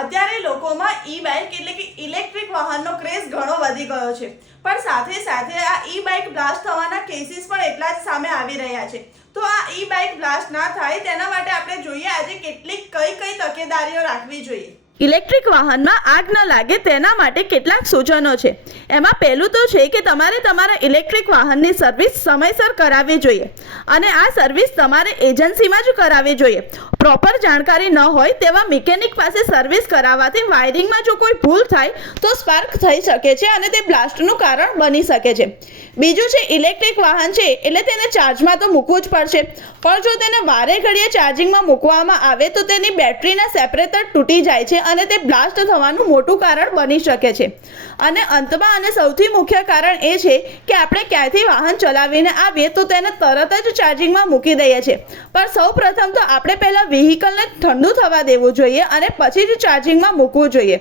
અત્યારે લોકોમાં ઈ બાઇક એટલે કે ઇલેક્ટ્રિક વાહનનો ક્રેઝ ઘણો વધી ગયો છે. પણ સાથે સાથે આ ઈ બાઇક બ્લાસ્ટ થવાના કેસીસ પણ એટલા જ સામે આવી રહ્યા છે. તો આ ઈ બાઇક બ્લાસ્ટ ના થાય તેના માટે આપણે જોઈએ આજે કેટલીક કઈ કઈ તકેદારીઓ રાખવી જોઈએ. ઇલેક્ટ્રિક વાહનમાં આગ ન લાગે તેના માટે કેટલાક સૂચનો છે. એમાં પહેલું તો છે કે તમારે તમારા ઇલેક્ટ્રિક વાહનની સર્વિસ સમયસર કરાવવી જોઈએ અને આ સર્વિસ તમારે એજન્સીમાં જ કરાવવી જોઈએ. પ્રોપર જાણકારી ન હોય તેવા મિકેનિક પાસે સર્વિસ કરાવવાથી વાયરિંગમાં જો કોઈ ભૂલ થાય તો સ્પાર્ક થઈ શકે છે અને તે બ્લાસ્ટનું કારણ બની શકે છે. બીજું છે ઇલેક્ટ્રિક વાહન છે એટલે તેને ચાર્જમાં તો મૂકવું જ પડશે. પણ જો તેને વારે ઘડીએ ચાર્જિંગમાં મૂકવામાં આવે તો તેની બેટરીના સેપરેટર તૂટી જાય છે અને તે બ્લાસ્ટ થવાનું મોટું કારણ બની શકે છે. અને અંતમાં અને સૌથી મુખ્ય કારણ એ છે કે આપણે ક્યાંથી વાહન ચલાવીને આવીએ તો તેને તરત જ ચાર્જિંગમાં મૂકી દઈએ છીએ. પણ સૌ પ્રથમ તો આપણે પહેલાં વ્હીકલને ઠંડુ થવા દેવું જોઈએ અને પછી જ ચાર્જિંગમાં મૂકવું જોઈએ.